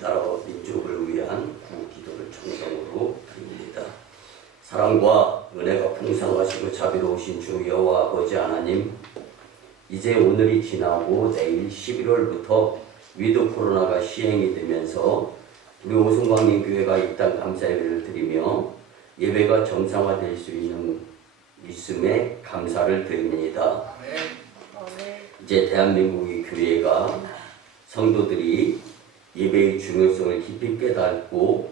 나라와 민족을 위한 구기도를 청성으로 드립니다. 사랑과 은혜가 풍성하시고 자비로우신 주 여호와 아버지 하나님, 이제 오늘이 지나고 내일 11월부터 위드 코로나가 시행이 되면서 우리 오송광림교회가 이 땅 감사 예배를 드리며 예배가 정상화될 수 있는 믿음에 감사를 드립니다. 이제 대한민국의 교회가 성도들이 예배의 중요성을 깊이 깨닫고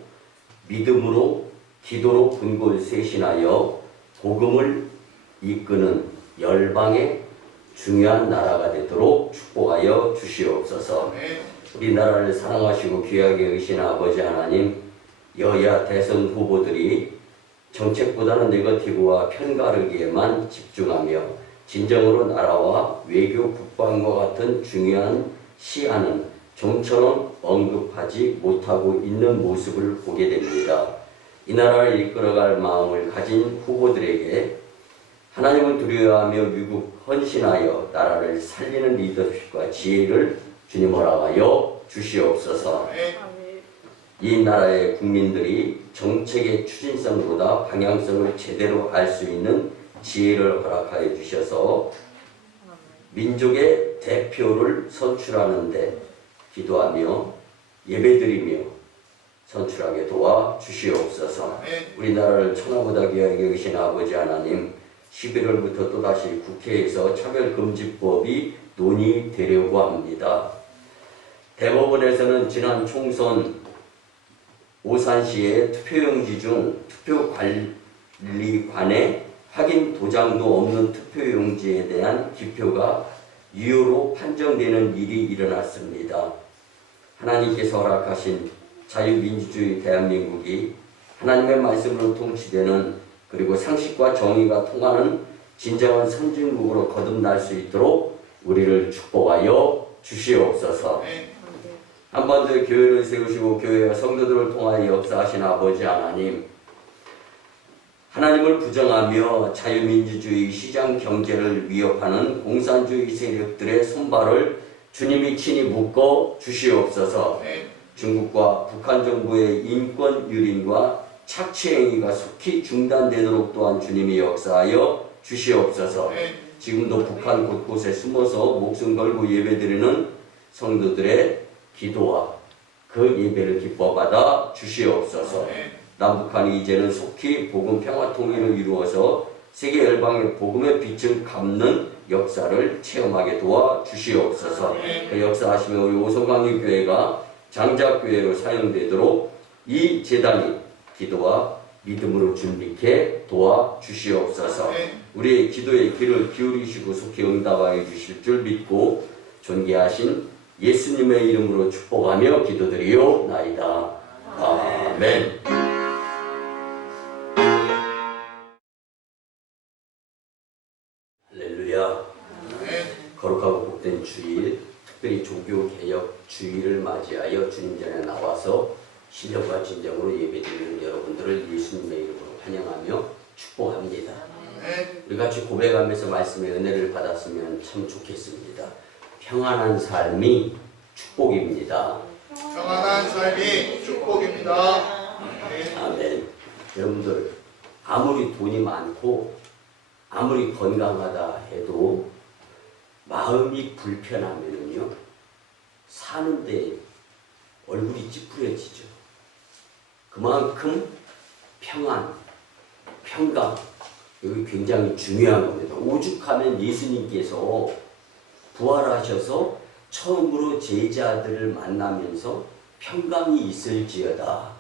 믿음으로 기도로 분골 쇄신하여 복음을 이끄는 열방의 중요한 나라가 되도록 축복하여 주시옵소서. 우리나라를 사랑하시고 귀하게 여기신 아버지 하나님, 여야 대선 후보들이 정책보다는 네거티브와 편가르기에만 집중하며 진정으로 나라와 외교 국방과 같은 중요한 시안은 좀처럼 언급하지 못하고 있는 모습을 보게 됩니다. 이 나라를 이끌어갈 마음을 가진 후보들에게 하나님을 두려워하며 위국 헌신하여 나라를 살리는 리더십과 지혜를 주님 허락하여 주시옵소서. 이 나라의 국민들이 정책의 추진성보다 방향성을 제대로 알 수 있는 지혜를 허락하여 주셔서 민족의 대표를 선출하는 데 기도하며 예배드리며 선출하게 도와 주시옵소서. 우리나라를 천하보다 귀하게 여기신 아버지 하나님, 11월부터 또다시 국회에서 차별금지법이 논의되려고 합니다. 대법원에서는 지난 총선 오산시의 투표용지 중 투표관리관의 확인 도장도 없는 투표용지에 대한 기표가 유효로 판정되는 일이 일어났습니다. 하나님께서 허락하신 자유민주주의 대한민국이 하나님의 말씀으로 통치되는, 그리고 상식과 정의가 통하는 진정한 선진국으로 거듭날 수 있도록 우리를 축복하여 주시옵소서. 한 번 더 교회를 세우시고 교회와 성도들을 통하여 역사하신 아버지 하나님, 하나님을 부정하며 자유민주주의 시장 경제를 위협하는 공산주의 세력들의 손발을 주님이 친히 묶어 주시옵소서. 중국과 북한 정부의 인권 유린과 착취행위가 속히 중단되도록 또한 주님이 역사하여 주시옵소서. 지금도 북한 곳곳에 숨어서 목숨 걸고 예배드리는 성도들의 기도와 그 예배를 기뻐받아 주시옵소서. 남북한이 이제는 속히 복음 평화 통일을 이루어서 세계 열방의 복음의 빛을 갚는 역사를 체험하게 도와 주시옵소서. 그 역사하시며 우리 오송광림교회가 장작교회로 사용되도록 이 재단이 기도와 믿음으로 준비케 도와 주시옵소서. 우리의 기도에 귀를 기울이시고 속히 응답하여 주실 줄 믿고 존귀하신 예수님의 이름으로 축복하며 기도드리옵나이다. 아멘. 할렐루야. 거룩하고 복된 주일, 특별히 조교개혁 주일을 맞이하여 주님 전에 나와서 신령과 진정으로 예배드리는 여러분들을 예수님의 이름으로 환영하며 축복합니다. 우리 같이 고백하면서 말씀의 은혜를 받았으면 참 좋겠습니다. 평안한 삶이 축복입니다. 평안한 삶이 축복입니다. 아멘. 여러분들, 아무리 돈이 많고 아무리 건강하다 해도 마음이 불편하면요 사는데 얼굴이 찌푸려지죠. 그만큼 평안, 평강, 여기 굉장히 중요한 겁니다. 오죽하면 예수님께서 부활하셔서 처음으로 제자들을 만나면서 평강이 있을지어다.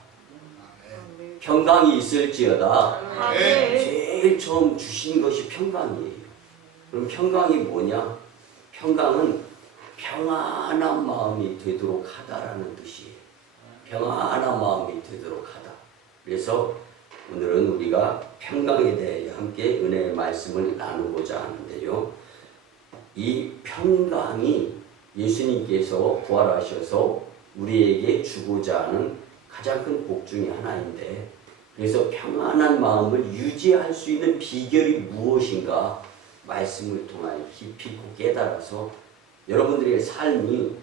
평강이 있을지어다. 제일 처음 주신 것이 평강이에요. 그럼 평강이 뭐냐? 평강은 평안한 마음이 되도록 하다라는 뜻이에요. 평안한 마음이 되도록 하다. 그래서 오늘은 우리가 평강에 대해 함께 은혜의 말씀을 나누고자 하는데요. 이 평강이 예수님께서 부활하셔서 우리에게 주고자 하는 가장 큰 복 중에 하나인데, 그래서 평안한 마음을 유지할 수 있는 비결이 무엇인가 말씀을 통하여 깊이 깨달아서 여러분들의 삶이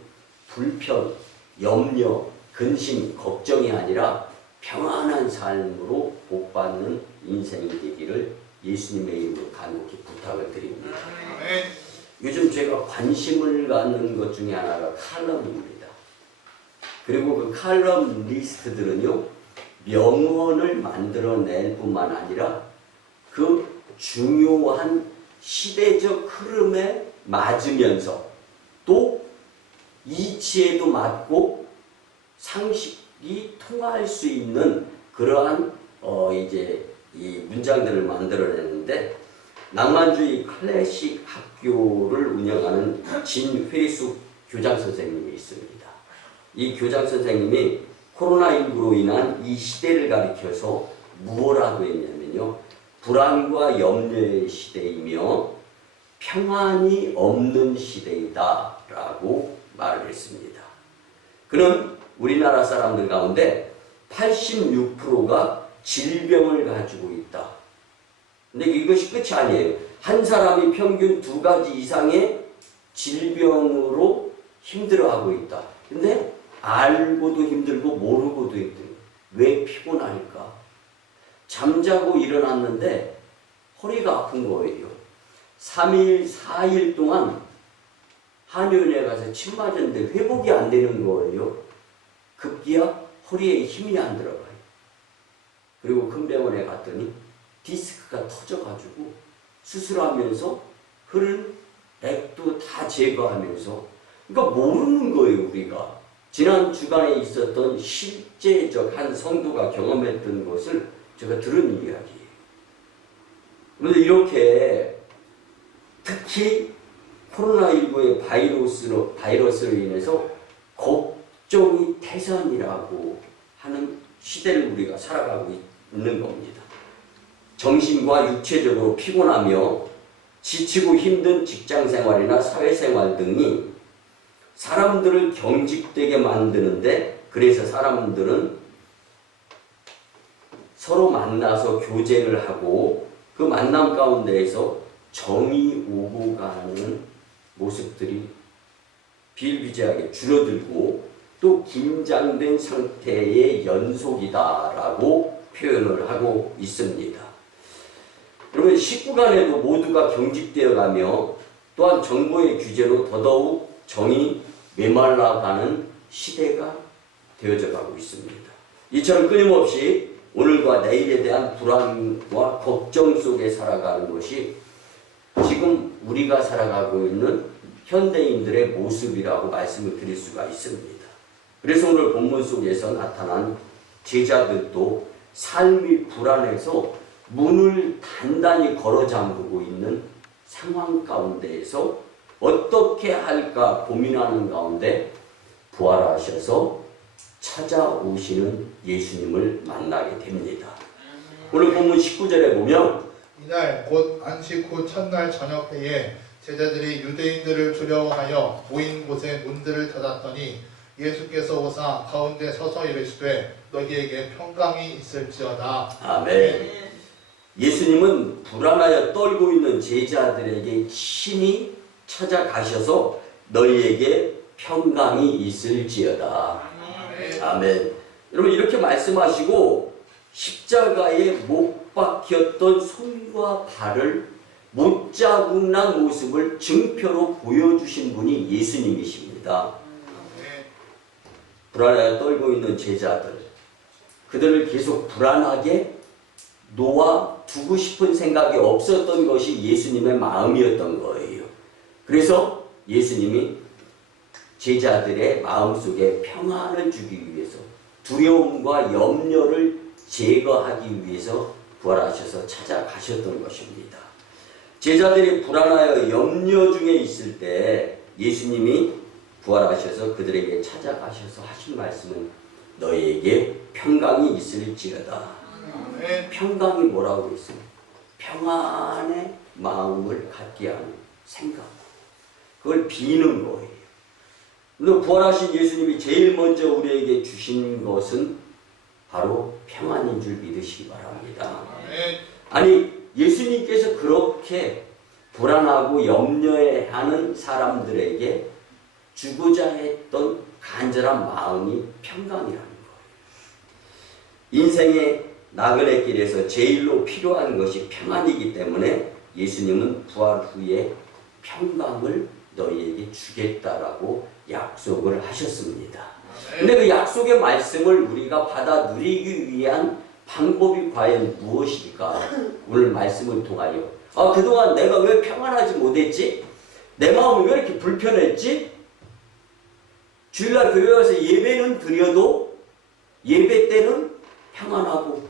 불편, 염려, 근심, 걱정이 아니라 평안한 삶으로 복받는 인생이 되기를 예수님의 이름으로 간곡히 부탁을 드립니다. 아멘. 요즘 제가 관심을 갖는 것 중에 하나가 칼럼입니다. 그리고 그 칼럼 리스트들은요, 명언을 만들어낼 뿐만 아니라 그 중요한 시대적 흐름에 맞으면서 또 이치에도 맞고 상식이 통할 수 있는 그러한 이제 이 문장들을 만들어내는데, 낭만주의 클래식 학교를 운영하는 진회숙 교장 선생님이 있습니다. 이 교장 선생님이 코로나19로 인한 이 시대를 가리켜서 무엇라고 했냐면요, 불안과 염려의 시대이며 평안이 없는 시대이다 라고 말을 했습니다. 그는 우리나라 사람들 가운데 86%가 질병을 가지고 있다. 근데 이것이 끝이 아니에요. 한 사람이 평균 2가지 이상의 질병으로 힘들어하고 있다. 근데 알고도 힘들고 모르고도 힘들고. 왜 피곤할까? 잠자고 일어났는데 허리가 아픈 거예요. 3일, 4일 동안 한의원에 가서 침 맞았는데 회복이 안 되는 거예요. 급기야 허리에 힘이 안 들어가요. 그리고 큰 병원에 갔더니 디스크가 터져가지고 수술하면서 흐른 액도 다 제거하면서, 그러니까 모르는 거예요. 우리가 지난 주간에 있었던 실제적 한 성도가 경험했던 것을 제가 들은 이야기예요. 그런데 이렇게 특히 코로나19의 바이러스로 인해서 걱정이 태산이라고 하는 시대를 우리가 살아가고 있는 겁니다. 정신과 육체적으로 피곤하며 지치고 힘든 직장생활이나 사회생활 등이 사람들을 경직되게 만드는데, 그래서 사람들은 서로 만나서 교제를 하고 그 만남 가운데에서 정이 오고 가는 모습들이 비일비재하게 줄어들고 또 긴장된 상태의 연속이다라고 표현을 하고 있습니다. 여러분, 식구간에도 모두가 경직되어 가며 또한 정보의 규제로 더더욱 정이 메말라가는 시대가 되어져 가고 있습니다. 이처럼 끊임없이 오늘과 내일에 대한 불안과 걱정 속에 살아가는 것이 지금 우리가 살아가고 있는 현대인들의 모습이라고 말씀을 드릴 수가 있습니다. 그래서 오늘 본문 속에서 나타난 제자들도 삶이 불안해서 문을 단단히 걸어 잠그고 있는 상황 가운데에서 어떻게 할까 고민하는 가운데 부활하셔서 찾아오시는 예수님을 만나게 됩니다. 오늘 본문 19절에 보면 이날 곧 안식 후 첫날 저녁 때에 제자들이 유대인들을 두려워하여 모인 곳에 문들을 닫았더니 예수께서 오사 가운데 서서 이르시되 너희에게 평강이 있을지어다. 아멘. 예수님은 불안하여 떨고 있는 제자들에게 친히 찾아가셔서 너희에게 평강이 있을지어다. 아멘. 여러분, 이렇게 말씀하시고 십자가에 못 박혔던 손과 발을 못자국 난 모습을 증표로 보여주신 분이 예수님이십니다. 불안하여 떨고 있는 제자들, 그들을 계속 불안하게 놓아두고 싶은 생각이 없었던 것이 예수님의 마음이었던 거예요. 그래서 예수님이 제자들의 마음속에 평안을 주기 위해서, 두려움과 염려를 제거하기 위해서 부활하셔서 찾아가셨던 것입니다. 제자들이 불안하여 염려 중에 있을 때 예수님이 부활하셔서 그들에게 찾아가셔서 하신 말씀은 너희에게 평강이 있을지어다. 평강이 뭐라고 했습니까? 평안의 마음을 갖게 하는 생각, 그걸 비는 거예요. 근데 부활하신 예수님이 제일 먼저 우리에게 주신 것은 바로 평안인 줄 믿으시기 바랍니다. 아니, 예수님께서 그렇게 불안하고 염려해하는 사람들에게 주고자 했던 간절한 마음이 평강이라는 거예요. 인생의 나그네 길에서 제일로 필요한 것이 평안이기 때문에 예수님은 부활 후에 평강을 너희에게 주겠다라고 약속을 하셨습니다. 근데 그 약속의 말씀을 우리가 받아 누리기 위한 방법이 과연 무엇일까? 오늘 말씀을 통하여 그동안 내가 왜 평안하지 못했지? 내 마음이 왜 이렇게 불편했지? 주일날 교회 와서 예배는 드려도 예배 때는 평안하고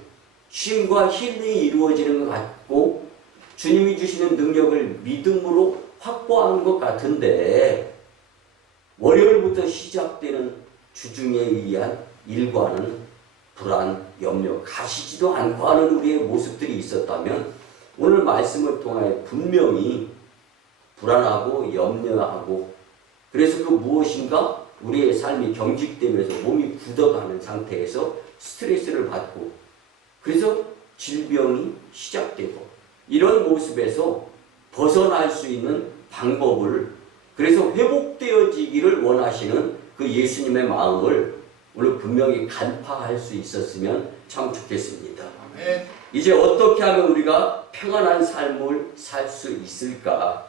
쉼과 힐링이 이루어지는 것 같고 주님이 주시는 능력을 믿음으로 확보한 것 같은데 월요일부터 시작되는 주중에 의한 일과는 불안, 염려, 가시지도 않고 하는 우리의 모습들이 있었다면 오늘 말씀을 통하여 분명히 불안하고 염려하고 그래서 그 무엇인가 우리의 삶이 경직되면서 몸이 굳어가는 상태에서 스트레스를 받고 그래서 질병이 시작되고 이런 모습에서 벗어날 수 있는 방법을 그래서 회복되어지기를 원하시는 그 예수님의 마음을 오늘 분명히 간파할 수 있었으면 참 좋겠습니다. 이제 어떻게 하면 우리가 평안한 삶을 살 수 있을까?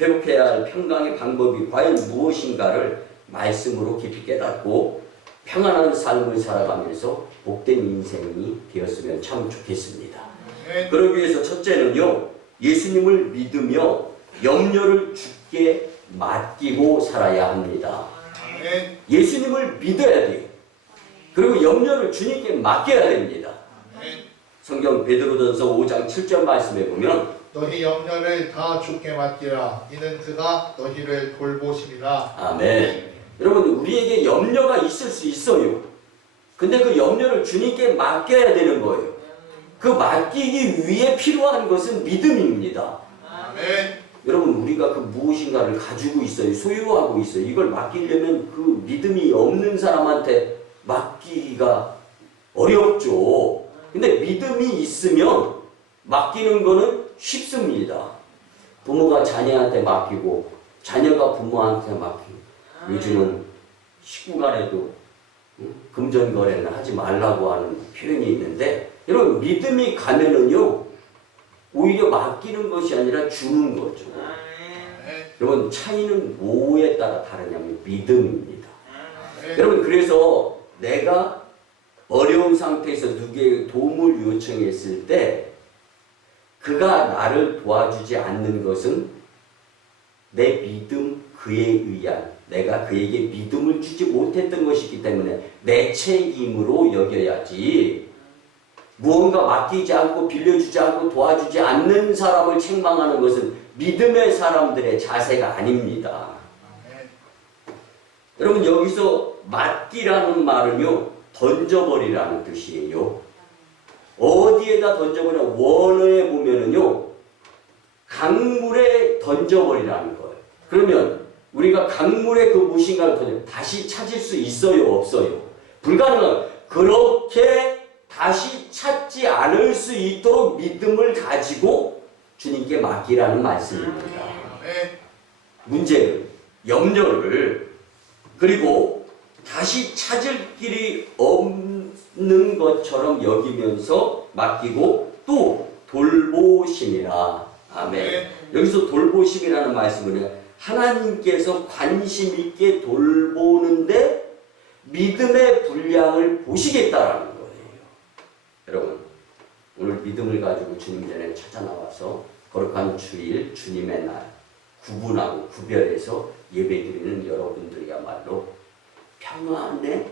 회복해야 할 평강의 방법이 과연 무엇인가를 말씀으로 깊이 깨닫고 평안한 삶을 살아가면서 복된 인생이 되었으면 참 좋겠습니다. 그러기 위해서 첫째는요, 예수님을 믿으며 염려를 주께 맡기고 살아야 합니다. 예수님을 믿어야 돼요. 그리고 염려를 주님께 맡겨야 됩니다. 성경 베드로전서 5장 7절 말씀에 보면 너희 염려를 다 주께 맡기라. 이는 그가 너희를 돌보심이라. 아멘. 여러분 우리에게 염려가 있을 수 있어요. 근데 그 염려를 주님께 맡겨야 되는 거예요. 그 맡기기 위해 필요한 것은 믿음입니다. 아멘. 여러분 우리가 그 무엇인가를 가지고 있어요. 소유하고 있어요. 이걸 맡기려면 그 믿음이 없는 사람한테 맡기기가 어렵죠. 근데 믿음이 있으면 맡기는 거는 쉽습니다. 부모가 자녀한테 맡기고 자녀가 부모한테 맡기고 요즘은 식구간에도 금전거래는 하지 말라고 하는 표현이 있는데 여러분 믿음이 가면은요 오히려 맡기는 것이 아니라 주는 거죠. 여러분 차이는 뭐에 따라 다르냐면 믿음입니다. 여러분 그래서 내가 어려운 상태에서 누구에게 도움을 요청했을 때 그가 나를 도와주지 않는 것은 내 믿음 그에 의한 내가 그에게 믿음을 주지 못했던 것이기 때문에 내 책임으로 여겨야지 무언가 맡기지 않고 빌려주지 않고 도와주지 않는 사람을 책망하는 것은 믿음의 사람들의 자세가 아닙니다. 여러분 여기서 맡기라는 말은요 던져버리라는 뜻이에요. 어디에다 던져버리냐 원어에 보면은요 강물에 던져버리라는 거예요. 그러면 우리가 강물에 그 무엇인가를 던져 다시 찾을 수 있어요 없어요? 불가능한 그렇게 다시 찾지 않을 수 있도록 믿음을 가지고 주님께 맡기라는 말씀입니다. 문제를 염려를 그리고 다시 찾을 길이 없는 것처럼 여기면서 맡기고 또 돌보심이라. 아멘. 여기서 돌보심이라는 말씀은 하나님께서 관심 있게 돌보는데 믿음의 분량을 보시겠다라는 거예요. 여러분 오늘 믿음을 가지고 주님 전에 찾아 나와서 거룩한 주일 주님의 날 구분하고 구별해서 예배드리는 여러분들이야말로 평안의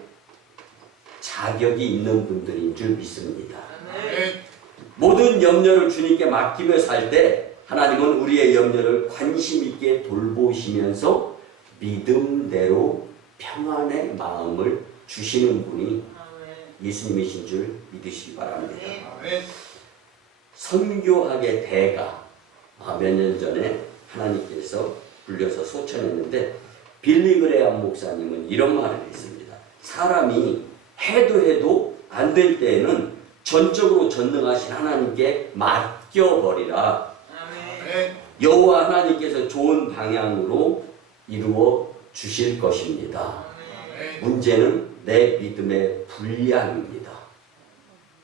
자격이 있는 분들인 줄 믿습니다. 모든 염려를 주님께 맡기며 살 때 하나님은 우리의 염려를 관심 있게 돌보시면서 믿음대로 평안의 마음을 주시는 분이 예수님이신 줄 믿으시기 바랍니다. 선교학의 대가 몇 년 전에 하나님께서 불려서 소천했는데 빌리 그레암 목사님은 이런 말을 했습니다. 사람이 해도 안 될 때에는 전적으로 전능하신 하나님께 맡겨버리라. 여호와 하나님께서 좋은 방향으로 이루어 주실 것입니다. 문제는 내 믿음의 분량입니다.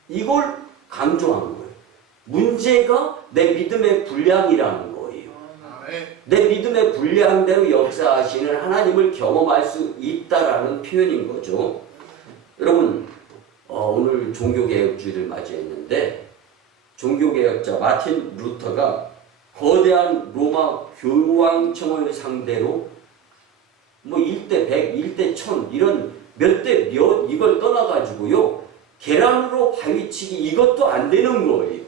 이걸 강조한 거예요. 문제가 내 믿음의 분량이라는 거예요. 내 믿음의 분량대로 역사하시는 하나님을 경험할 수 있다라는 표현인 거죠. 여러분, 오늘 종교개혁주의를 맞이했는데 종교개혁자 마틴 루터가 거대한 로마 교황청을 상대로 뭐 1대 100, 1대 1000 이런 몇 대 몇 이걸 떠나가지고요. 계란으로 바위치기 이것도 안 되는 거예요.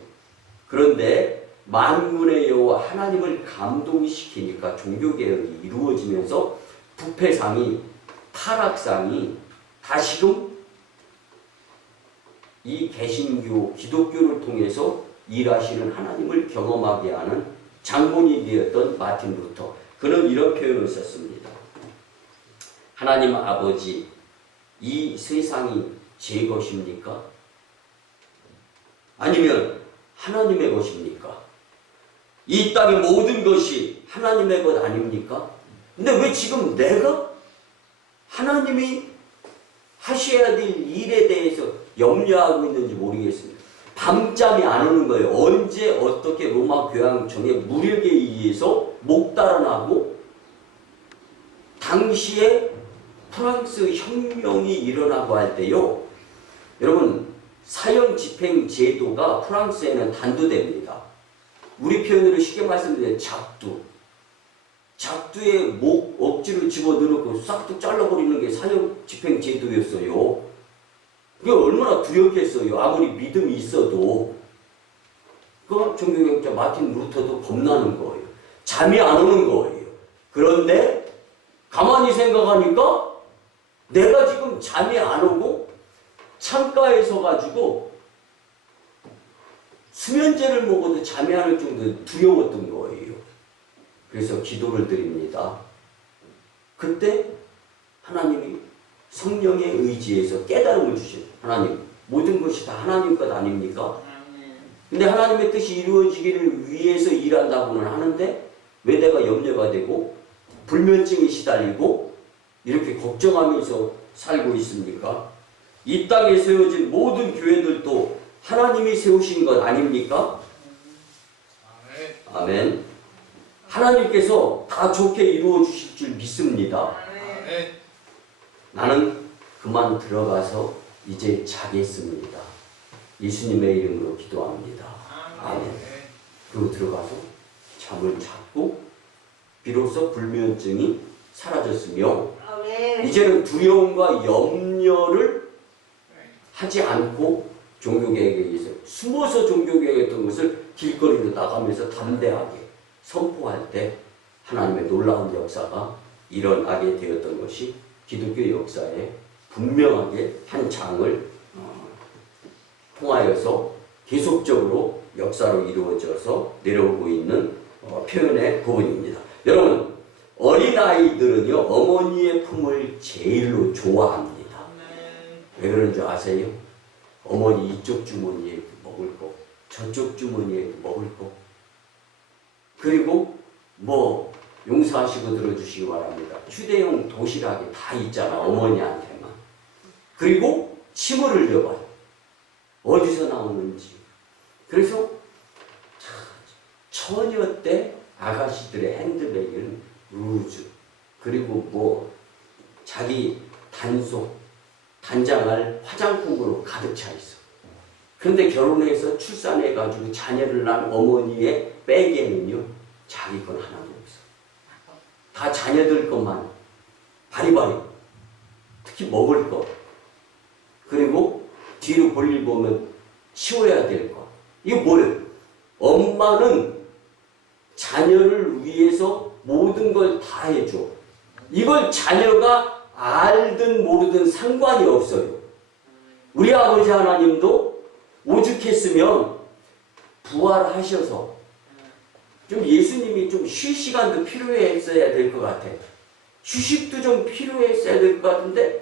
그런데 만군의 여호와 하나님을 감동시키니까 종교개혁이 이루어지면서 부패상이 타락상이 다시금 이 개신교, 기독교를 통해서 일하시는 하나님을 경험하게 하는 장본이 되었던 마틴 루터. 그는 이런 표현을 썼습니다. 하나님 아버지, 이 세상이 제 것입니까? 아니면 하나님의 것입니까? 이 땅의 모든 것이 하나님의 것 아닙니까? 근데 왜 지금 내가 하나님이 하셔야 될 일에 대해서 염려하고 있는지 모르겠습니다. 밤잠이 안 오는 거예요. 언제 어떻게 로마 교황청의 무력에 의해서 목달아나고 당시에 프랑스 혁명이 일어나고 할 때요. 여러분, 사형 집행 제도가 프랑스에는 단도됩니다. 우리 표현으로 쉽게 말씀드리면 작두에 목 억지로 집어넣고 싹둑 잘라버리는 게 사형 집행 제도였어요. 그게 얼마나 두렵겠어요. 아무리 믿음이 있어도. 그 종교개혁자 마틴 루터도 겁나는 거예요. 잠이 안 오는 거예요. 그런데 가만히 생각하니까 내가 지금 잠이 안 오고 창가에 서가지고 수면제를 먹어도 잠이 안 올 정도로 두려웠던 거예요. 그래서 기도를 드립니다. 그때 하나님이 성령의 의지에서 깨달음을 주신 하나님, 모든 것이 다 하나님 것 아닙니까? 근데 하나님의 뜻이 이루어지기를 위해서 일한다고는 하는데 왜 내가 염려가 되고 불면증에 시달리고 이렇게 걱정하면서 살고 있습니까? 이 땅에 세워진 모든 교회들도 하나님이 세우신 것 아닙니까? 아멘. 하나님께서 다 좋게 이루어 주실 줄 믿습니다. 나는 그만 들어가서 이제 자겠습니다. 예수님의 이름으로 기도합니다. 아멘. 그리고 들어가서 잠을 잤고 비로소 불면증이 사라졌으며 이제는 두려움과 염려를 하지 않고 종교개혁에 의해서 숨어서 종교개혁했던 것을 길거리로 나가면서 담대하게 선포할 때 하나님의 놀라운 역사가 일어나게 되었던 것이 기독교 역사에 분명하게 한 장을 통하여서 계속적으로 역사로 이루어져서 내려오고 있는 표현의 부분입니다. 여러분, 어린아이들은요 어머니의 품을 제일로 좋아합니다. 왜 그런 줄 아세요? 어머니 이쪽 주머니에 먹을 거, 저쪽 주머니에 먹을 거, 그리고 뭐 용서하시고 들어주시기 바랍니다. 휴대용 도시락이 다 있잖아, 어머니한테만. 그리고 침을 흘려봐요. 어디서 나오는지. 그래서 처녀 때 아가씨들의 핸드백에는 루즈, 그리고 뭐 자기 단장할 화장품으로 가득 차 있어. 그런데 결혼해서 출산해가지고 자녀를 낳은 어머니의 백에는요 자기 건 하나도 없어. 다 자녀들 것만 바리바리. 특히 먹을 것. 그리고 뒤로 볼일 보면 치워야 될 것. 이게 뭐예요? 엄마는 자녀를 위해서 모든 걸 다 해줘. 이걸 자녀가 알든 모르든 상관이 없어요. 우리 아버지 하나님도 오죽했으면 부활하셔서 좀 예수님이 좀 쉴 시간도 필요했어야 될 것 같아. 휴식도 좀 필요했어야 될 것 같은데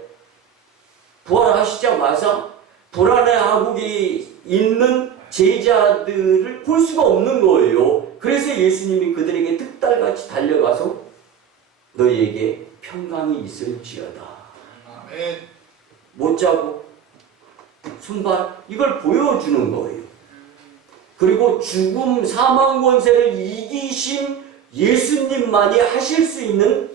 부활하시자마자 불안해하고 있는 제자들을 볼 수가 없는 거예요. 그래서 예수님이 그들에게 득달같이 달려가서 너희에게 평강이 있을지어다. 아멘. 못 자고 손발 이걸 보여주는 거예요. 그리고 죽음 사망 권세를 이기신 예수님만이 하실 수 있는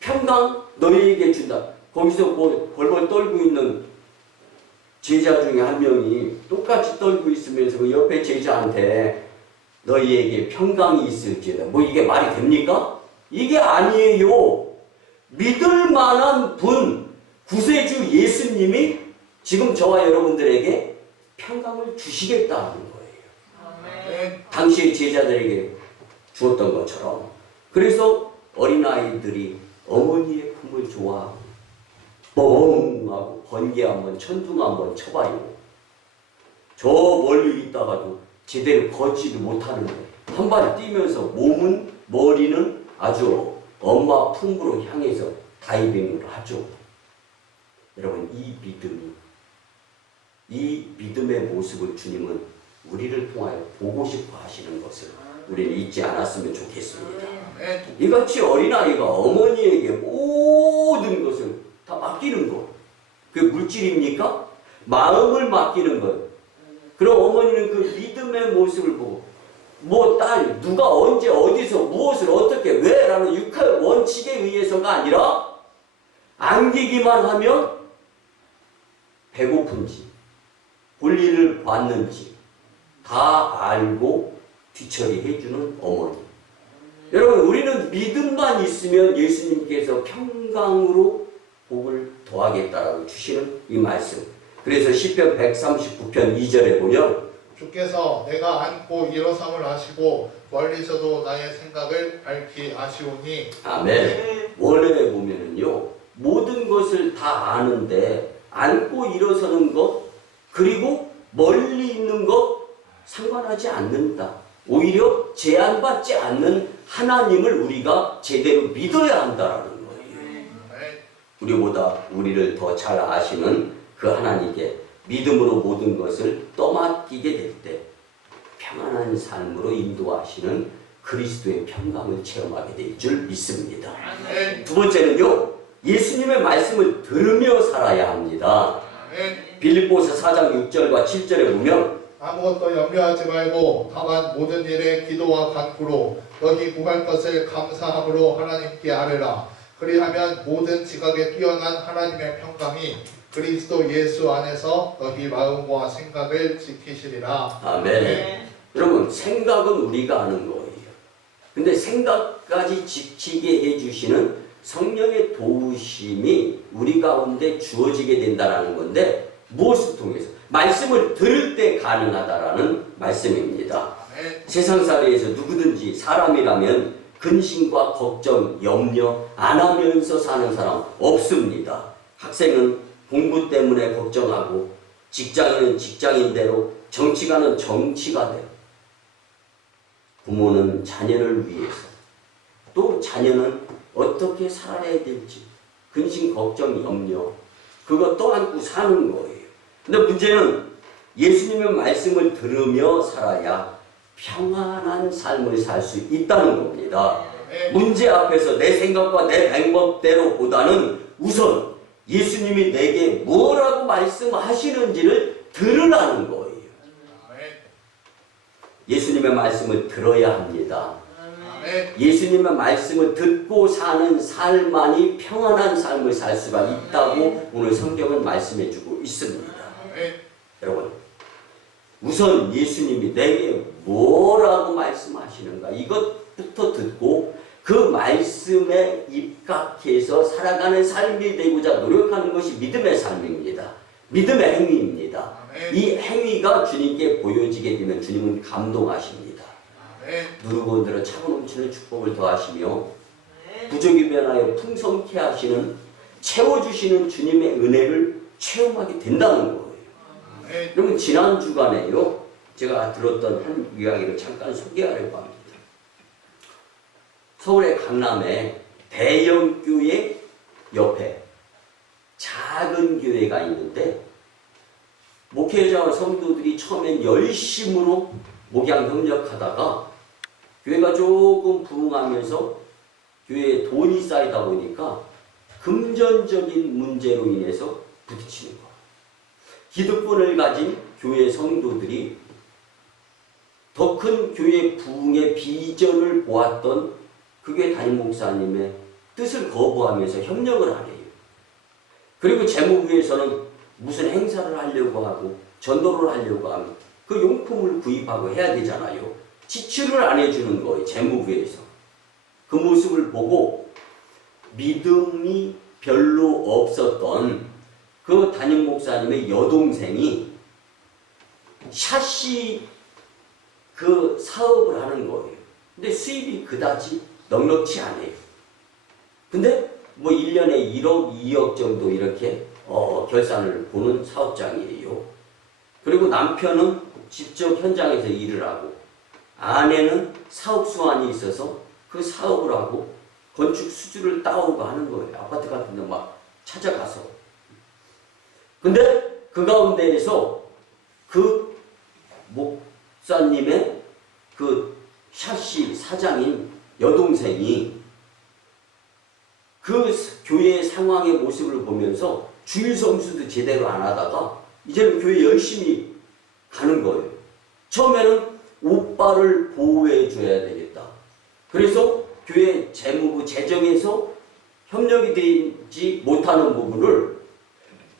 평강 너희에게 준다. 거기서 뭐 벌벌 떨고 있는 제자 중에 한 명이 똑같이 떨고 있으면서 그 옆에 제자한테 너희에게 평강이 있을지다. 뭐 이게 말이 됩니까? 이게 아니에요. 믿을 만한 분, 구세주 예수님이 지금 저와 여러분들에게 평강을 주시겠다는 거예요. 당시의 제자들에게 주었던 것처럼. 그래서 어린아이들이 어머니의 품을 좋아하고 뻥하고 번개 한번 천둥 한번 쳐봐요. 저 멀리 있다가도 제대로 걷지도 못하는 거예요. 한 발 뛰면서 몸은 머리는 아주 엄마 품으로 향해서 다이빙을 하죠. 여러분 이 믿음의 모습을 주님은 우리를 통하여 보고 싶어 하시는 것을 우리는 잊지 않았으면 좋겠습니다. 이같이 어린아이가 어머니에게 모든 것을 다 맡기는 것. 그게 물질입니까? 마음을 맡기는 것. 그럼 어머니는 그 믿음의 모습을 보고 뭐 딸 누가 언제 어디서 무엇을 어떻게 왜 라는 육할 원칙에 의해서가 아니라 안기기만 하면 배고픈지 볼일을 봤는지 다 알고 뒤처리해주는 어머니. 여러분 우리는 믿음만 있으면 예수님께서 평강으로 복을 더하겠다라고 주시는 이 말씀. 그래서 시편 139편 2절에 보면 주께서 내가 앉고 일어섬을 아시고 멀리서도 나의 생각을 밝히 아시오니. 아멘. 원어에 보면은요 모든 것을 다 아는데 앉고 일어서는 것 그리고 멀리 있는 것 상관하지 않는다. 오히려 제한받지 않는 하나님을 우리가 제대로 믿어야 한다라는 거예요. 우리보다 우리를 더 잘 아시는 그 하나님께 믿음으로 모든 것을 떠맡기게 될 때 평안한 삶으로 인도하시는 그리스도의 평강을 체험하게 될 줄 믿습니다. 두 번째는요. 예수님의 말씀을 들으며 살아야 합니다. 빌립보서 4장 6절과 7절에 보면 아무것도 염려하지 말고 다만 모든 일에 기도와 간구로 너희 구할 것을 감사함으로 하나님께 아뢰라. 그리하면 모든 지각에 뛰어난 하나님의 평강이 그리스도 예수 안에서 너희 마음과 생각을 지키시리라. 아멘. 여러분 생각은 우리가 하는 거예요. 근데 생각까지 지키게 해주시는 성령의 도우심이 우리 가운데 주어지게 된다는 건데 무엇을 통해서? 말씀을 들을 때 가능하다라는 말씀입니다. 세상살이에서 누구든지 사람이라면 근심과 걱정, 염려 안 하면서 사는 사람 없습니다. 학생은 공부 때문에 걱정하고 직장인은 직장인대로 정치가는 정치가대로 부모는 자녀를 위해서 또 자녀는 어떻게 살아야 될지 근심, 걱정, 염려 그것 떠안고 사는 거예요. 근데 문제는 예수님의 말씀을 들으며 살아야 평안한 삶을 살 수 있다는 겁니다. 문제 앞에서 내 생각과 내 방법대로 보다는 우선 예수님이 내게 뭐라고 말씀하시는지를 들으라는 거예요. 예수님의 말씀을 들어야 합니다. 예수님의 말씀을 듣고 사는 삶만이 평안한 삶을 살 수가 있다고 오늘 성경은 말씀해주고 있습니다. 여러분 우선 예수님이 내게 뭐라고 말씀하시는가 이것부터 듣고 그 말씀에 입각해서 살아가는 삶이 되고자 노력하는 것이 믿음의 삶입니다. 믿음의 행위입니다. 이 행위가 주님께 보여지게 되면 주님은 감동하십니다. 누르고 흔들어 차고 넘치는 축복을 더하시며 부족이 변하여 풍성케 하시는 채워주시는 주님의 은혜를 체험하게 된다는 거예요. 여러분 지난 주간에요 제가 들었던 한 이야기를 잠깐 소개하려고 합니다. 서울의 강남에 대형 교회 옆에 작은 교회가 있는데 목회자와 성도들이 처음엔 열심으로 목양 협력하다가 교회가 조금 부흥하면서 교회에 돈이 쌓이다 보니까 금전적인 문제로 인해서 부딪히는 거예요. 기득권을 가진 교회 성도들이 더 큰 교회 부흥의 비전을 보았던 그 교회 담임 목사님의 뜻을 거부하면서 협력을 안 해요. 그리고 재무부에서는 무슨 행사를 하려고 하고 전도를 하려고 하면 그 용품을 구입하고 해야 되잖아요. 지출을 안 해주는 거예요. 재무부에서. 그 모습을 보고 믿음이 별로 없었던 그 담임 목사님의 여동생이 샷시 그 사업을 하는 거예요. 근데 수입이 그다지 넉넉치 않아요. 근데 뭐 1년에 1억, 2억 정도 이렇게 결산을 보는 사업장이에요. 그리고 남편은 직접 현장에서 일을 하고 아내는 사업 수완이 있어서 그 사업을 하고 건축 수주를 따오고 하는 거예요. 아파트 같은 데 막 찾아가서. 근데 그 가운데에서 그 목사님의 그 샷시 사장인 여동생이 그 교회의 상황의 모습을 보면서 주일 성수도 제대로 안 하다가 이제는 교회 열심히 가는 거예요. 처음에는 오빠를 보호해 줘야 되겠다. 그래서 교회 재무부 재정에서 협력이 되지 못하는 부분을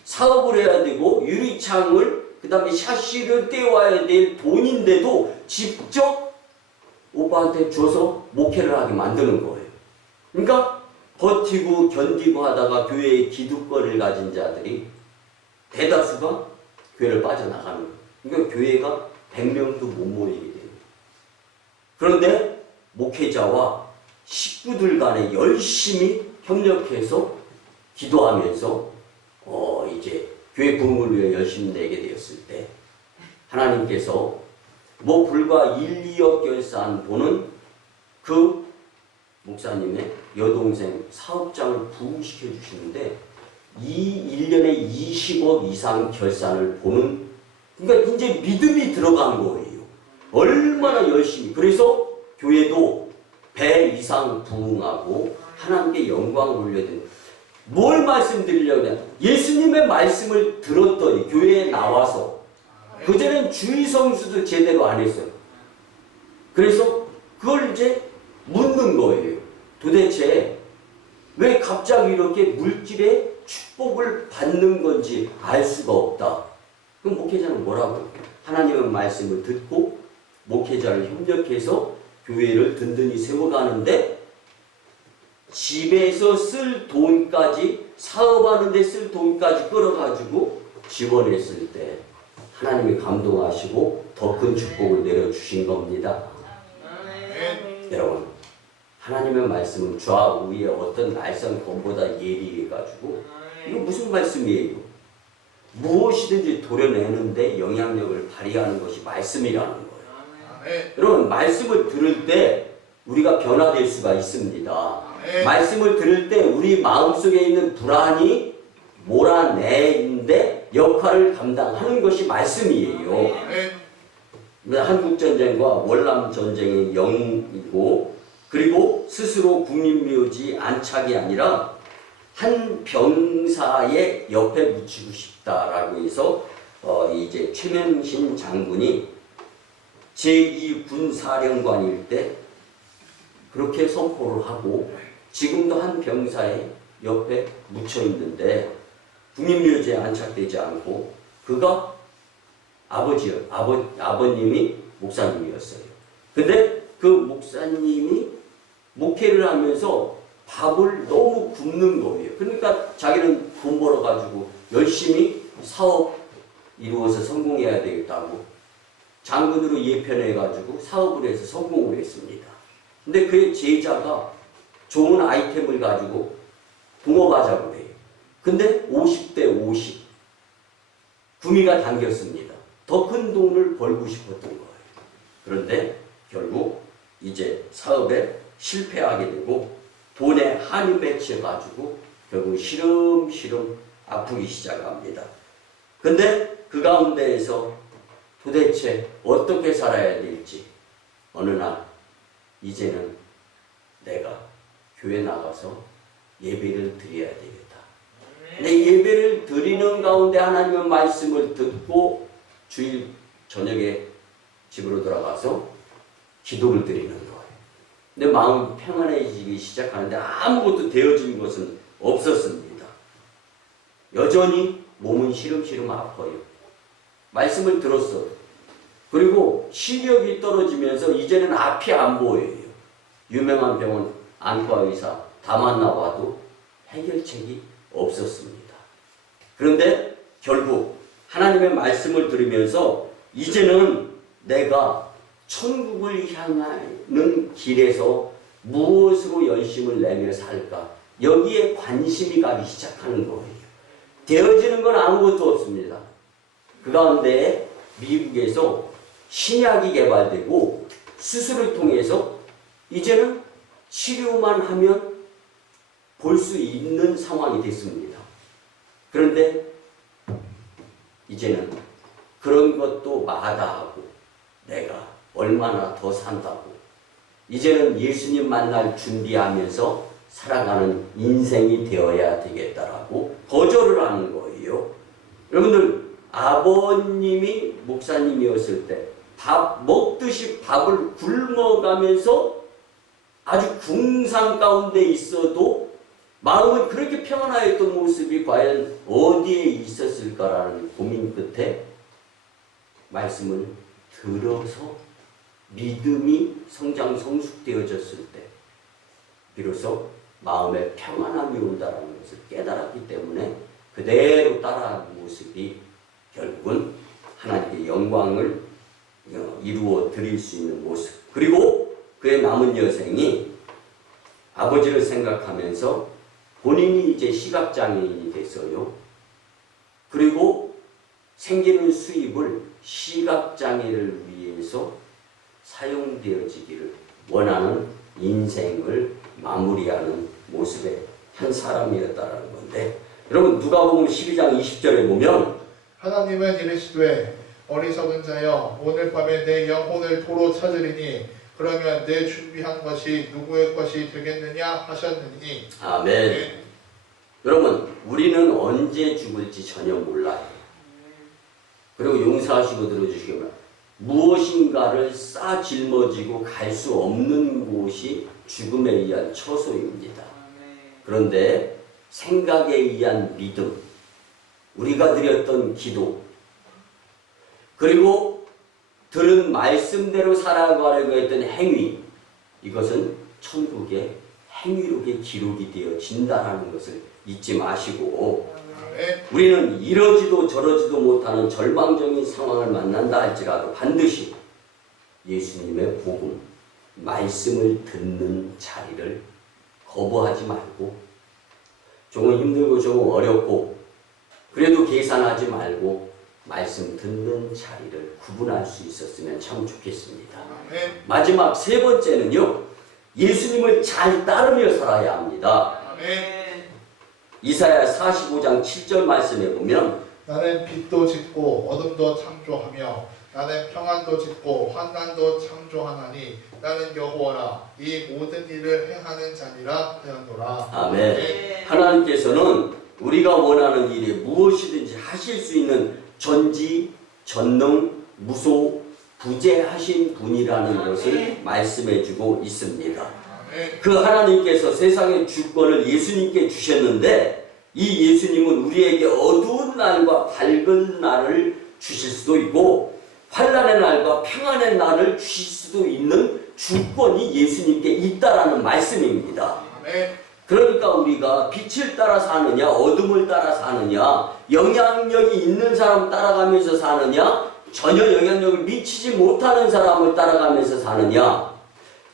사업을 해야 되고 유리창을 그 다음에 샤시를 떼와야 될 돈인데도 직접 오빠한테 줘서 목회를 하게 만드는 거예요. 그러니까 버티고 견디고 하다가 교회의 기득권을 가진 자들이 대다수가 교회를 빠져나가는 거예요. 그러니까 교회가 100명도 못 모이게 돼요. 그런데 목회자와 식구들 간에 열심히 협력해서 기도하면서 이제 교회 부흥을 위해 열심히 내게 되었을 때 하나님께서 뭐 불과 1, 2억 결산 보는 그 목사님의 여동생 사업장을 부흥시켜 주시는데 이 1년에 20억 이상 결산을 보는, 그러니까 이제 믿음이 들어간 거예요. 얼마나 열심히. 그래서 교회도 배 이상 부흥하고 하나님께 영광을 올려드리는, 뭘 말씀드리려면 예수님의 말씀을 들었더니 교회에 나와서 그전엔 주의 성수도 제대로 안 했어요. 그래서 그걸 이제 묻는 거예요. 도대체 왜 갑자기 이렇게 물질의 축복을 받는 건지 알 수가 없다. 그럼 목회자는 뭐라고요? 하나님의 말씀을 듣고 목회자를 협력해서 교회를 든든히 세워가는데 집에서 쓸 돈까지, 사업하는 데 쓸 돈까지 끌어가지고 지원했을 때 하나님이 감동하시고 더 큰 축복을 내려주신 겁니다. 여러분, 하나님의 말씀은 좌우에 어떤 날선 검보다 예리해가지고 이거 무슨 말씀이에요? 무엇이든지 도려내는데 영향력을 발휘하는 것이 말씀이라는 거예요. 여러분, 말씀을 들을 때 우리가 변화될 수가 있습니다. 말씀을 들을 때 우리 마음속에 있는 불안이 몰아내는데 역할을 감당하는 것이 말씀이에요. 한국전쟁과 월남전쟁의 영이고, 그리고 스스로 국민묘지 안착이 아니라 한 병사의 옆에 묻히고 싶다라고 해서 이제 최면신 장군이 제2군사령관일 때 그렇게 선포를 하고 지금도 한 병사의 옆에 묻혀 있는데 국민묘지에 안착되지 않고 그가 아버님이 목사님이었어요. 근데 그 목사님이 목회를 하면서 밥을 너무 굶는 거예요. 그러니까 자기는 돈 벌어가지고 열심히 사업 이루어서 성공해야 되겠다고 장군으로 예편해가지고 사업을 해서 성공을 했습니다. 근데 그의 제자가 좋은 아이템을 가지고 붕어가자고 해요. 근데 50대 50 구미가 당겼습니다. 더 큰 돈을 벌고 싶었던 거예요. 그런데 결국 이제 사업에 실패하게 되고 돈에 한이 맺혀가지고 결국 시름시름 아프기 시작합니다. 근데 그 가운데에서 도대체 어떻게 살아야 될지 어느 날 이제는 내가 교회 나가서 예배를 드려야 되겠다. 근데 예배를 드리는 가운데 하나님의 말씀을 듣고 주일 저녁에 집으로 돌아가서 기도를 드리는 거예요. 근데 마음이 평안해지기 시작하는데 아무것도 되어진 것은 없었습니다. 여전히 몸은 시름시름 아파요. 말씀을 들었어요. 그리고 시력이 떨어지면서 이제는 앞이 안 보여요. 유명한 병원 안과 의사 다 만나봐도 해결책이 없었습니다. 그런데 결국 하나님의 말씀을 들으면서 이제는 내가 천국을 향하는 길에서 무엇으로 열심을 내며 살까? 여기에 관심이 가기 시작하는 거예요. 되어지는 건 아무것도 없습니다. 그 가운데 미국에서 신약이 개발되고 수술을 통해서 이제는 치료만 하면 볼 수 있는 상황이 됐습니다. 그런데 이제는 그런 것도 마다하고 내가 얼마나 더 산다고 이제는 예수님 만날 준비하면서 살아가는 인생이 되어야 되겠다라고 거절을 하는 거예요. 여러분들 아버님이 목사님이었을 때 밥 먹듯이 밥을 굶어가면서 아주 궁상 가운데 있어도 마음은 그렇게 평안하였던 모습이 과연 어디에 있었을까라는 고민 끝에 말씀을 들어서 믿음이 성장 성숙되어졌을 때 비로소 마음에 평안함이 온다는 것을 깨달았기 때문에 그대로 따라하는 모습이 결국은 하나님께 영광을 이루어 드릴 수 있는 모습. 그리고 그의 남은 여생이 아버지를 생각하면서 본인이 이제 시각장애인이 됐어요. 그리고 생기는 수입을 시각장애를 위해서 사용되어지기를 원하는 인생을 마무리하는 모습의 한 사람이었다는 건데, 여러분 누가복음 12장 20절에 보면 하나님은 이르시되 어리석은 자여 오늘 밤에 내 영혼을 도로 찾으리니 그러면 내 준비한 것이 누구의 것이 되겠느냐 하셨느니. 아멘. 네. 여러분 우리는 언제 죽을지 전혀 몰라요. 그리고 용서하시고 들어주시기를 무엇인가를 싸 짊어지고 갈 수 없는 곳이 죽음에 의한 처소입니다. 그런데 생각에 의한 믿음, 우리가 드렸던 기도, 그리고 들은 말씀대로 살아가려고 했던 행위, 이것은 천국의 행위록에 기록이 되어진다는 것을 잊지 마시고, 우리는 이러지도 저러지도 못하는 절망적인 상황을 만난다 할지라도 반드시 예수님의 복음, 말씀을 듣는 자리를 거부하지 말고, 조금 힘들고 조금 어렵고 그래도 계산하지 말고 말씀 듣는 자리를 구분할 수 있었으면 참 좋겠습니다. 마지막 세 번째는요, 예수님을 잘 따르며 살아야 합니다. 이사야 45장 7절 말씀에 보면 나는 빛도 짓고 어둠도 창조하며 나는 평안도 짓고 환난도 창조하나니 나는 여호와라 이 모든 일을 행하는 자니라 하였노라. 아멘. 하나님께서는 우리가 원하는 일에 무엇이든지 하실 수 있는 전지, 전능, 무소, 부재하신 분이라는 것을 말씀해주고 있습니다. 그 하나님께서 세상의 주권을 예수님께 주셨는데 이 예수님은 우리에게 어두운 날과 밝은 날을 주실 수도 있고 환난의 날과 평안의 날을 주실 수도 있는 주권이 예수님께 있다라는 말씀입니다. 그러니까 우리가 빛을 따라 사느냐 어둠을 따라 사느냐 영향력이 있는 사람 따라가면서 사느냐 전혀 영향력을 미치지 못하는 사람을 따라가면서 사느냐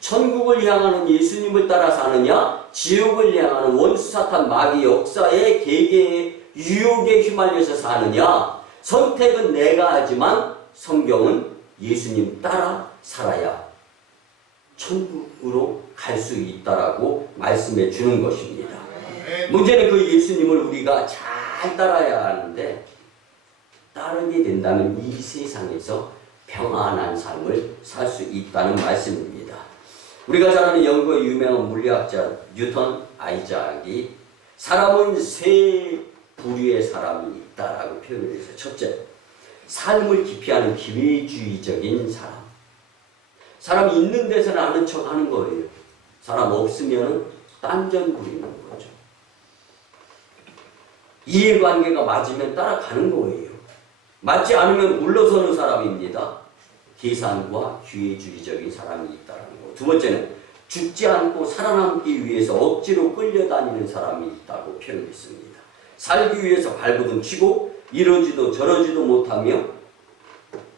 천국을 향하는 예수님을 따라 사느냐 지옥을 향하는 원수 사탄 마귀 역사의 계계의 유혹에 휘말려서 사느냐 선택은 내가 하지만 성경은 예수님 따라 살아야 천국으로 갈 수 있다라고 말씀해 주는 것입니다. 문제는 그 예수님을 우리가 잘 따라야 하는데 따르게 된다면 이 세상에서 평안한 삶을 살 수 있다는 말씀입니다. 우리가 잘 아는 영국의 유명한 물리학자 뉴턴 아이작이 사람은 세 부류의 사람이 있다라고 표현을 했어요. 첫째, 삶을 기피하는 기회주의적인 사람. 사람이 있는 데서는 아는 척 하는 거예요. 사람 없으면 딴전 부리는 거죠. 이해관계가 맞으면 따라가는 거예요. 맞지 않으면 물러서는 사람입니다. 계산과 기회주의적인 사람이 있다는 거. 두 번째는 죽지 않고 살아남기 위해서 억지로 끌려다니는 사람이 있다고 표현했습니다. 살기 위해서 발버둥 치고 이러지도 저러지도 못하며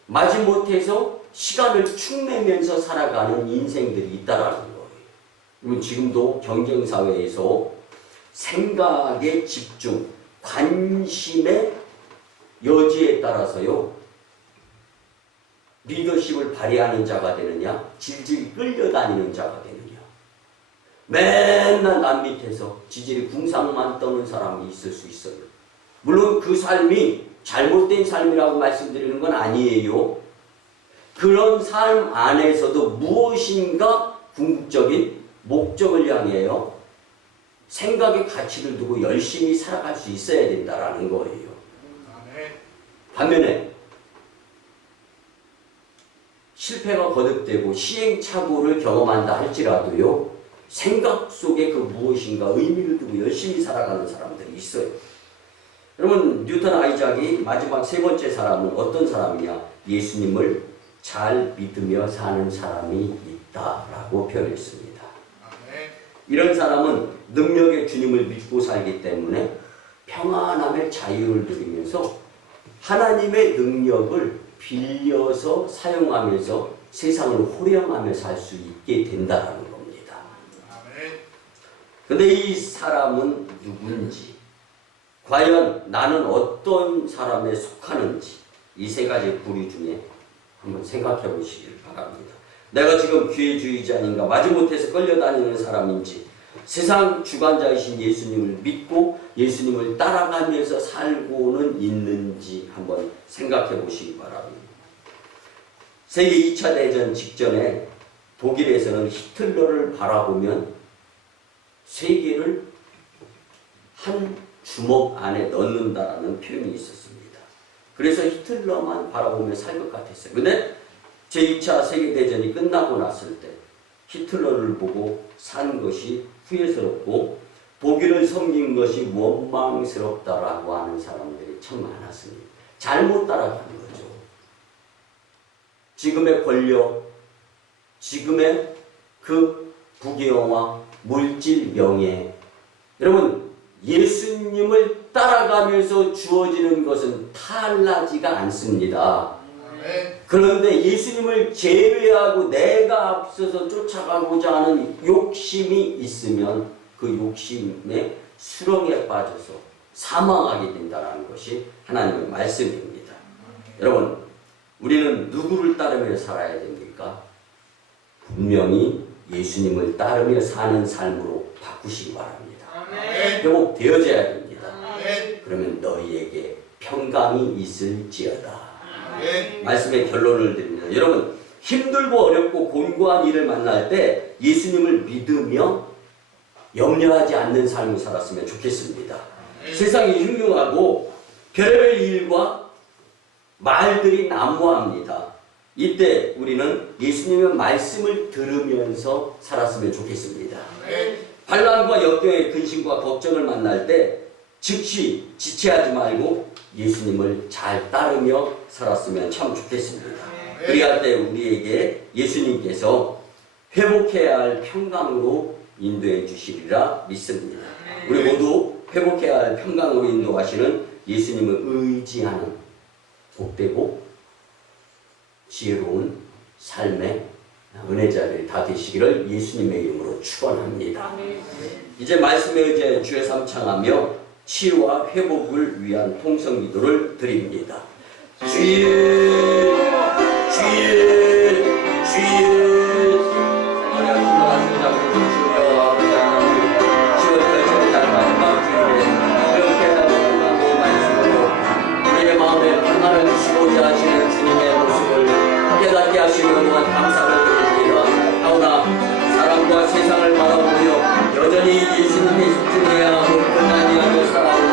마지못해서 시간을 축내면서 살아가는 인생들이 있다라는 거예요. 지금도 경쟁사회에서 생각의 집중, 관심의 여지에 따라서요, 리더십을 발휘하는 자가 되느냐, 질질 끌려다니는 자가 되느냐. 맨날 남 밑에서 지질이 궁상만 떠는 사람이 있을 수 있어요. 물론 그 삶이 잘못된 삶이라고 말씀드리는 건 아니에요. 그런 삶 안에서도 무엇인가 궁극적인 목적을 향해요, 생각의 가치를 두고 열심히 살아갈 수 있어야 된다라는 거예요. 반면에 실패가 거듭되고 시행착오를 경험한다 할지라도요, 생각 속에 그 무엇인가 의미를 두고 열심히 살아가는 사람들이 있어요. 여러분, 뉴턴 아이작이 마지막 세 번째 사람은 어떤 사람이냐? 예수님을 잘 믿으며 사는 사람이 있다라고 표현했습니다. 이런 사람은 능력의 주님을 믿고 살기 때문에 평안함의 자유를 누리면서 하나님의 능력을 빌려서 사용하면서 세상을 호령하며 살 수 있게 된다는 겁니다. 근데 이 사람은 누군지, 과연 나는 어떤 사람에 속하는지, 이 세 가지 부류 중에 한번 생각해 보시길 바랍니다. 내가 지금 기회주의자인가, 마지못해서 끌려다니는 사람인지, 세상 주관자이신 예수님을 믿고 예수님을 따라가면서 살고는 있는지 한번 생각해 보시기 바랍니다. 세계 2차 대전 직전에 독일에서는 히틀러를 바라보면 세계를 한 주먹 안에 넣는다라는 표현이 있었습니다. 그래서 히틀러만 바라보며 살 것 같았어요. 근데 제2차 세계대전이 끝나고 났을 때 히틀러를 보고 산 것이 후회스럽고 독일을 섬긴 것이 원망스럽다라고 하는 사람들이 참 많았습니다. 잘못 따라가는 거죠. 지금의 권력, 지금의 그 부귀영화, 물질, 명예. 여러분, 예수님을 따라가면서 주어지는 것은 탈나지가 않습니다. 그런데 예수님을 제외하고 내가 앞서서 쫓아가고자 하는 욕심이 있으면 그 욕심의 수렁에 빠져서 사망하게 된다는 것이 하나님의 말씀입니다. 여러분, 우리는 누구를 따르며 살아야 됩니까? 분명히 예수님을 따르며 사는 삶으로 바꾸시기 바랍니다. 회복 되어져야 됩니다. 그러면 너희에게 평강이 있을지어다. 말씀의 결론을 드립니다. 여러분, 힘들고 어렵고 곤고한 일을 만날 때 예수님을 믿으며 염려하지 않는 삶을 살았으면 좋겠습니다. 세상이 흉흉하고 별의별 일과 말들이 난무합니다. 이때 우리는 예수님의 말씀을 들으면서 살았으면 좋겠습니다. 환난과 역경의 근심과 걱정을 만날 때 즉시 지체하지 말고 예수님을 잘 따르며 살았으면 참 좋겠습니다. 그리할 때 우리에게 예수님께서 회복해야 할 평강으로 인도해 주시리라 믿습니다. 우리 모두 회복해야 할 평강으로 인도하시는 예수님을 의지하는 복되고 지혜로운 삶의 은혜자들이 다 되시기를 예수님의 이름으로 축원합니다. 이제 말씀에 의지하여 주의 삼창하며 치유와 회복을 위한 통성기도를 드립니다. 주여, 주여, 주여. 하시는 동안 감사를 드립니다. 하오나 예수님께 집중해야 함을 끝나지 않고 살아오는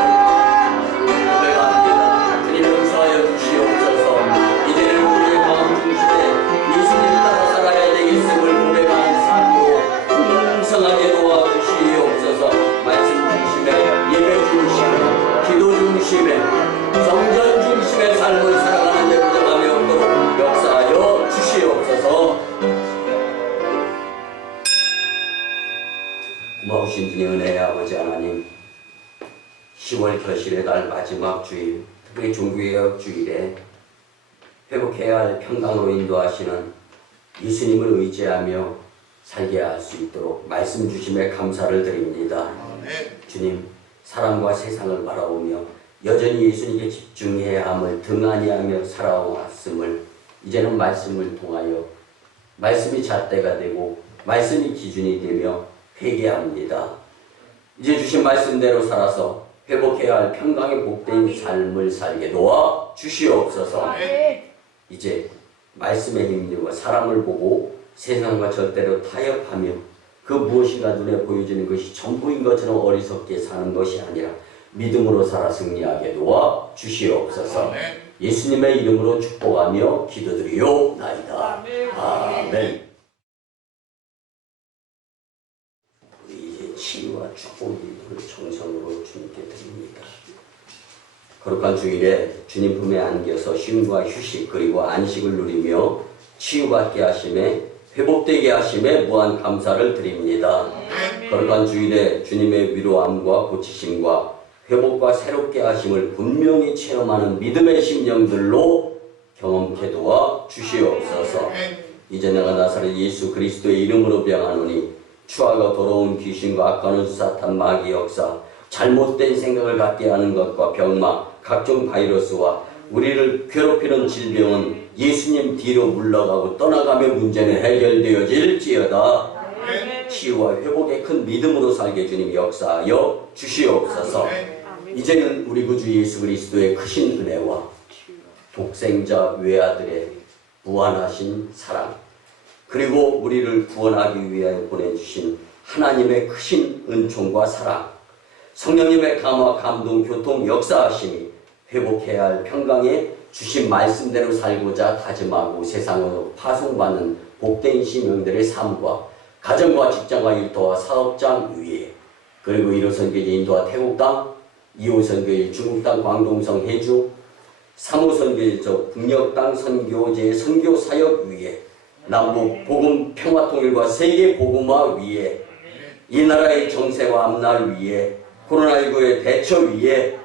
고백합니다. 주님 용서하여 주시옵소서. 이제는 우리의 마음 중심에 예수님을 따라 살아야 되겠음을 고백하는 삶으로 풍성하게 도와주시옵소서. 말씀 중심에, 예배 중심에, 기도 중심에, 성전 중심의 삶을 살아가는 데 부정함이 없도록 역사하여 주시옵소서. 고마우신 분의 은혜의 아버지 하나님, 10월 결실의 달 마지막 주일, 특히 종교개혁 주일에 회복해야 할 평강으로 인도하시는 예수님을 의지하며 살게 할 수 있도록 말씀 주심에 감사를 드립니다. 주님, 사람과 세상을 바라보며 여전히 예수님께 집중해야 함을 등한히하며 살아왔음을 이제는 말씀을 통하여 말씀이 잣대가 되고 말씀이 기준이 되며 회개합니다. 이제 주신 말씀대로 살아서 회복해야 할 평강의 복된 삶을 살게 도와 주시옵소서. 이제 말씀에 힘입어 사람을 보고 세상과 절대로 타협하며 그 무엇인가 눈에 보여지는 것이 전부인 것처럼 어리석게 사는 것이 아니라 믿음으로 살아 승리하게 도와 주시옵소서. 예수님의 이름으로 축복하며 기도드리옵나이다. 아멘. 우리 이제 치유와 축복을 정성으로 주님께 드립니다. 거룩한 주일에 주님 품에 안겨서 쉼과 휴식 그리고 안식을 누리며 치유받게 하심에 회복되게 하심에 무한 감사를 드립니다. 거룩한 주일에 주님의 위로함과 고치심과 회복과 새롭게 하심을 분명히 체험하는 믿음의 심령들로 경험케 도와 주시옵소서. 이제 내가 나사렛 예수 그리스도의 이름으로 명하노니 추하고 더러운 귀신과 악한 사탄 마귀 역사 잘못된 생각을 갖게 하는 것과 병마 각종 바이러스와 우리를 괴롭히는 질병은 예수님 뒤로 물러가고 떠나가며 문제는 해결되어질지어다. 치유와 회복의 큰 믿음으로 살게 주님 역사하여 주시옵소서. 이제는 우리 구주 예수 그리스도의 크신 은혜와 독생자 외아들의 무한하신 사랑 그리고 우리를 구원하기 위하여 보내주신 하나님의 크신 은총과 사랑 성령님의 감화 감동 교통 역사하심이 회복해야 할 평강에 주신 말씀대로 살고자 다짐하고 세상으로 파송받는 복된 신령들의 삶과 가정과 직장과 일터와 사업장 위에 그리고 1호 선교제 인도와 태국 땅 2호 선교제 중국 땅 광동성 해주 3호 선교제 북녘 땅 선교제 선교 사역 위에 남북 복음 평화 통일과 세계 복음화 위에 이 나라의 정세와 앞날 위에 코로나19의 대처 위에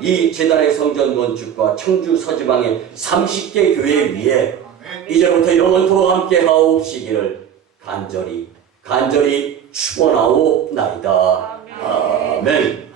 이 재단의 성전 건축과 청주 서지방의 30개 교회 위에 이제부터 영원토록 함께 하옵시기를 간절히 축원하옵나이다. 아멘.